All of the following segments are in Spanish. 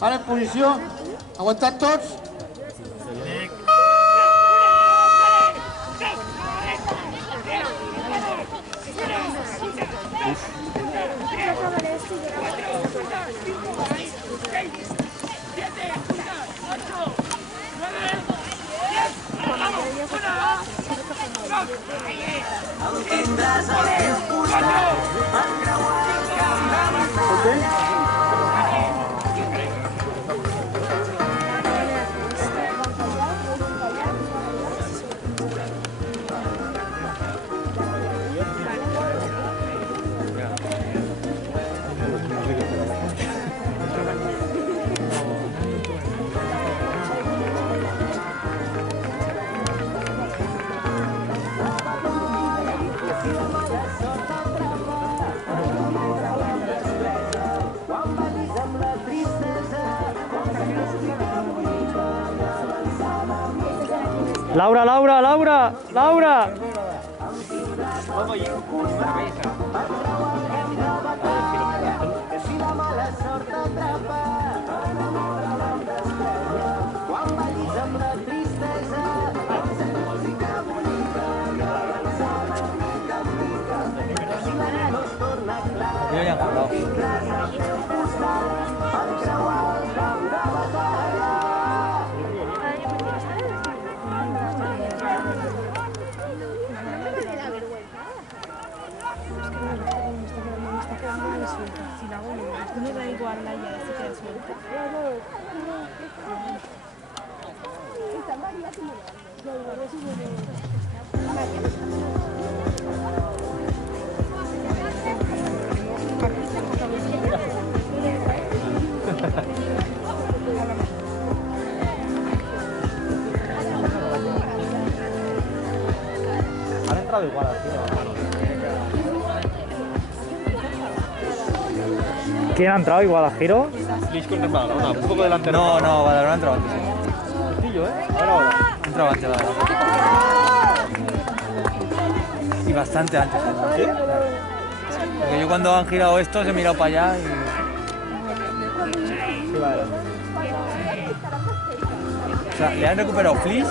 Ara, en posició. Aguantat tots. Laura, Laura, Laura, Laura. Yo ya he jugado. No da igual la ya, se queda suelta. Han entrado igual al tiro. ¿Quién ha entrado igual a Giro? Lich contra Badalona, un poco delante. No, no, Badalona ha entrado antes. Castillo, ahora. Ha entrado antes Badalona. Y bastante antes. ¿Sí? Porque yo cuando han girado estos he mirado para allá y... Sí, vale. O sea, le han recuperado Flish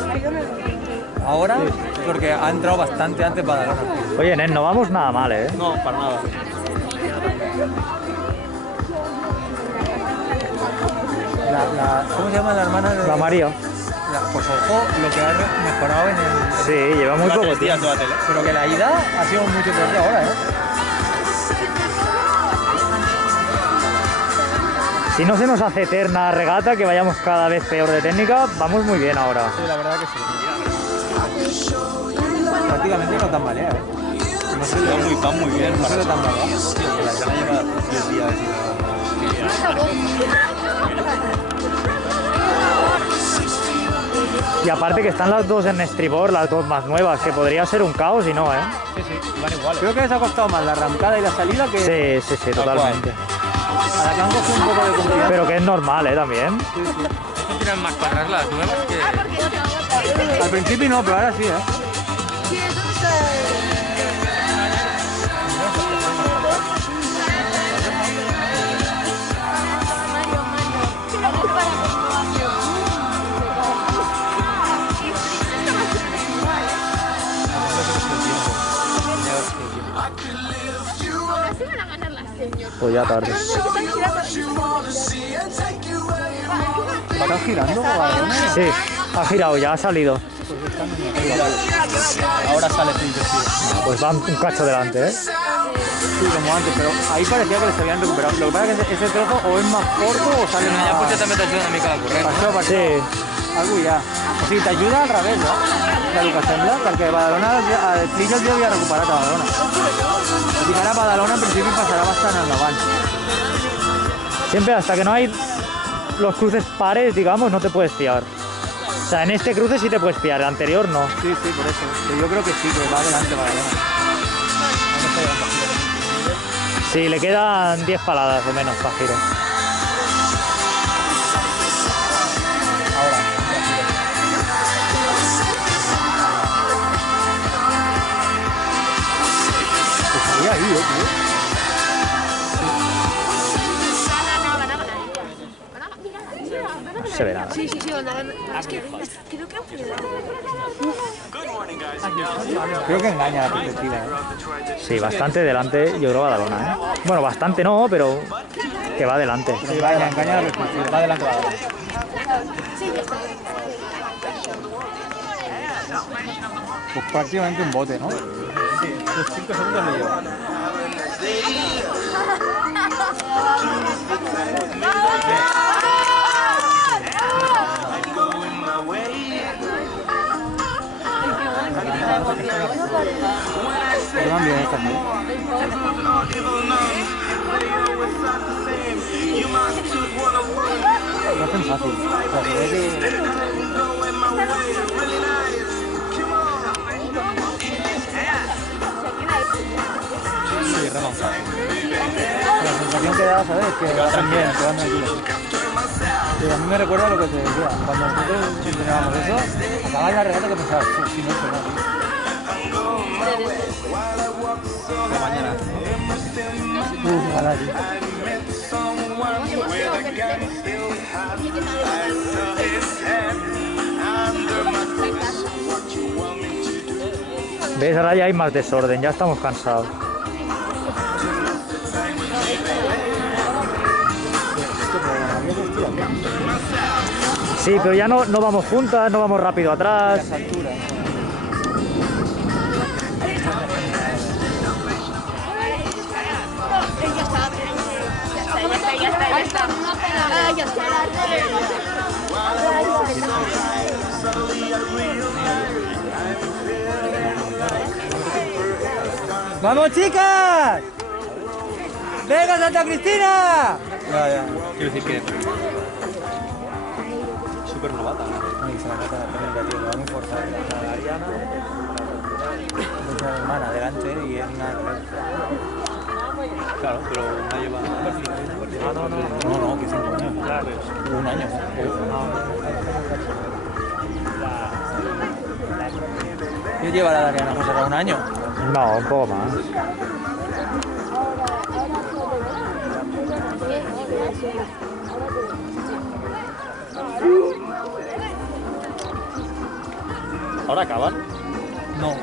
ahora porque ha entrado bastante antes Badalona. Oye, Nen, no vamos nada mal, ¿eh? No, para nada. ¿Cómo se llama la hermana de...? La María. Pues ojo, lo que ha mejorado en el... Sí, lleva muy poco días tiempo. toda la tele. Pero que la ida ha sido mucho peor que ahora, ¿eh? Si no se nos hace eterna la regata, que vayamos cada vez peor de técnica, vamos muy bien ahora. Sí, la verdad que sí. Prácticamente no tan mal, ¿eh? No sé, va muy bien. No Para se tan mal, ¿eh? que la llama lleva 10 días Y aparte que están las dos en estribor, las dos más nuevas, que podría ser un caos y no, ¿eh? Sí, sí, van igual. Creo que les ha costado más la arrancada y la salida que... Sí, sí, sí, totalmente. A la que han cogido un poco de confianza. Pero que es normal, ¿eh? También. No tiran más para atrás las nuevas que... Al principio no, pero ahora sí, ¿eh? Pues ya tarde. ¿Están girando? Badalona? Sí, ha girado, ya ha salido. Ahora sale Flish, tío. Pues van un cacho delante, ¿eh? Sí, como antes, pero ahí parecía que les habían recuperado. Lo que pasa es que ese trozo o es más corto o sale más... Ja potser també t'ajuda una mica a correr. Per això, Sí. algú ja. O sigui, t'ajuda al revés, no? Del que sembla, perquè Badalona, el Flish el havia recuperat a Badalona. Tot i que ara Badalona en principi passarà bastant endavant. Siempre hasta que no hay los cruces pares, digamos, no te puedes fiar. O sea, en este cruce sí te puedes fiar, el anterior no. Sí, sí, por eso. Pero yo creo que sí, que va adelante Badalona. Sí, le quedan 10 paladas o menos para Giro. Ahora. Pues salía ahí, tío. se ve nada. Sí, cuando hagan... Es que creo que... Creo que engaña la perspectiva, ¿eh? Sí, bastante delante, yo creo Badalona, ¿eh? Bueno, bastante no, pero que va adelante. Sí, engaña la perspectiva. Va adelante Badalona. Pues prácticamente un bote, ¿no? Sí, los 5 segundos le lleva. Pero van bien estas, ¿no? Lo hacen fácil. O sea, se ve que... Sí, Ramón. La sensación que da, ¿sabes? Que van bien, que van tranquilos. Sí, a mí me recuerda lo que te decía. Cuando nosotros entrenábamos eso, acababas la regata que pensabas, si no se va. De mañana. Ojalá, tío. ¿Ves? Ahora ya hay más desorden, ya estamos cansados. Sí, pero ya no vamos juntas, no vamos rápido atrás. Ya está. ¡Vamos, chicas! ¡Venga, Santa Cristina! Ya. Quiero decir que... Súper novata, ¿no? Ay, se la nota la técnica, tío, lo va muy forzado. La Ariana, una hermana delante y es una... Claro, pero una lleva... No, que 5 años. Claro. Un año. ¿Qué lleva la Ariana? Pues era un año. No, un poco más. ¿Ahora acaban? No.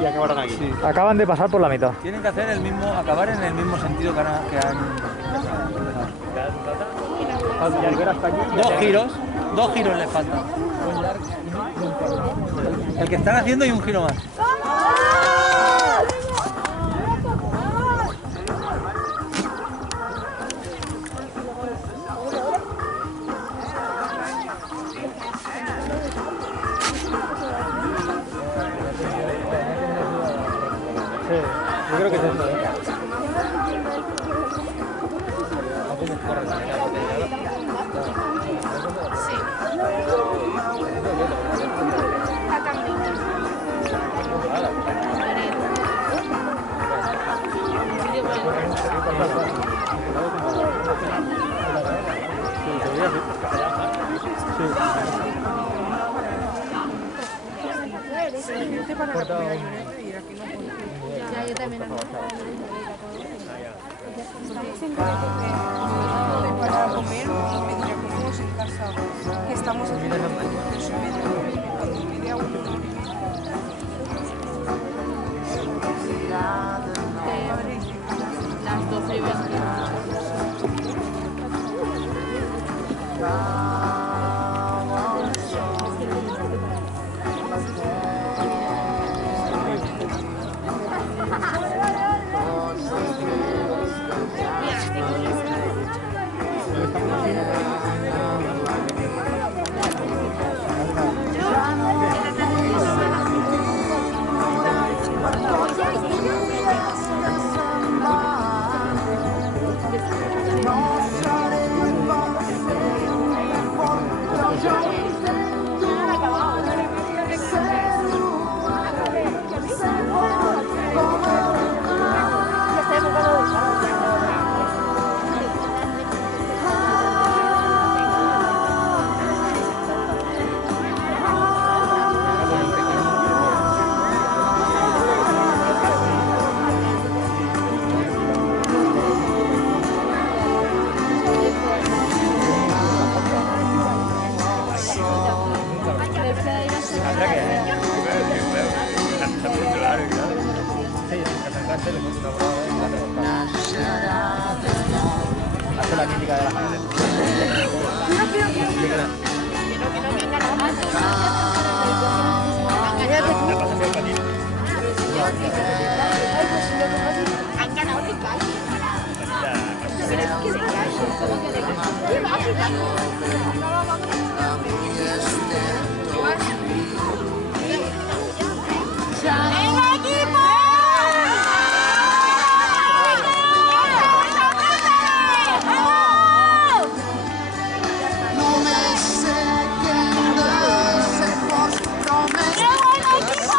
Y acabarán aquí. Sí. Acaban de pasar por la mitad. Tienen que hacer acabar en el mismo sentido que han Dos giros les faltan. El que están haciendo y un giro más. Sí, yo creo que es eso. Ya, yo también. Para comer mientras comemos en casa, que estamos haciendo media hora. Las 12:20. típica de la Mayalén. Han ganado de calle. Pero es que de calle, ¿cómo que de calle? ¡Venga, equipo! No me sequen los ojos, prometo. ¡Qué bueno, equipo!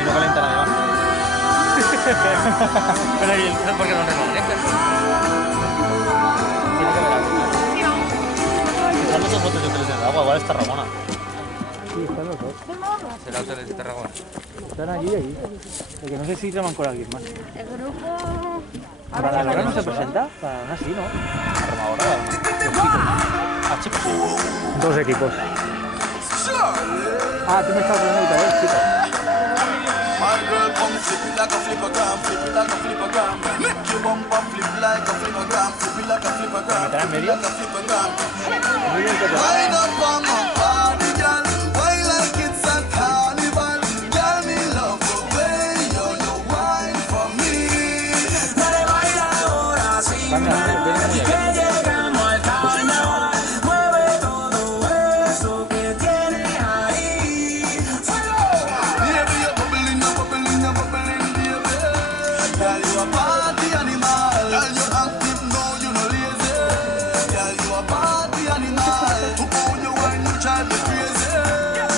Y no calienta nada más. Pero ¿y entonces por qué no reconectas? Tiene que ver algo. Están los dos botes de hoteles en el agua, igual está Ramona. Sí, están los dos. Será hoteles de Tarragona. Están allí y allí. Lo que no sé si traman con alguien más. El grupo... ¿Para la hora no se presenta? Para una sí, ¿no? Ah, chicos. 2 equipos. Ah, tú me estás poniendo ahorita, ¿ves, chico? My girl come flip it like a flippergram, flip it like a flippergram. Make your bumper flip like a flippergram, flip it like a flippergram, ¿Me traen flip it medio? like a flippergram. Muy bien, Pepe. Wind up on my body, girl. Wine like it's a carnival. Girl, me love the way you wine for me. Dale, baila ahora sin parar, que llegamos al carnaval. Mueve todo eso que tienes ahí. Baby, you're bubbling, you're bubbling, you're bubbling, baby. Girl, you a party animal. Girl, you active, no, you no lazy. Girl, you a party animal. To own your wine, you drive me crazy.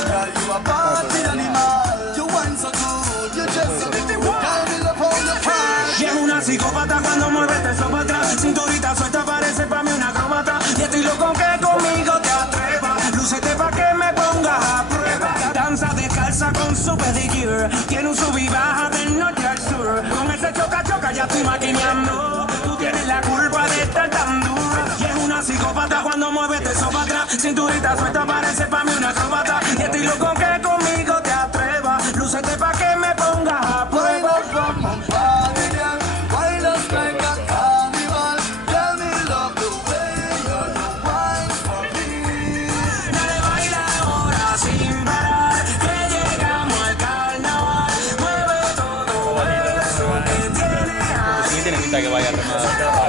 Girl, you a party animal. You wine so good, you just so good. Girl, me love how you find. Y es una psicópata cuando mueve eso para atrás. Cinturita suelta parece pa' mí una acróbata. Y estoy loco que conmigo te atrevas. Lúcete pa' que me pongas a prueba. Danza descalza con su pedicure. Tiene un sub y baja del norte al sur. Con ese choca choca ya estoy maquineando. Tú tienes la culpa de estar tan dura. Y es una psicópata cuando mueve eso para atrás. Cinturita suelta parece pa' mí una acróbata. Y estoy loco que conmigo te atrevas. Lúcete pa' que me pongas a Wind prueba. up from my body, girl. Wind up like a carnival. Girl, me love the way you wine for me. Dale, baila ahora sin parar, que llegamos al carnaval. Mueve todo eso que tienes Sí, ahí. tiene pinta que vaya a remar.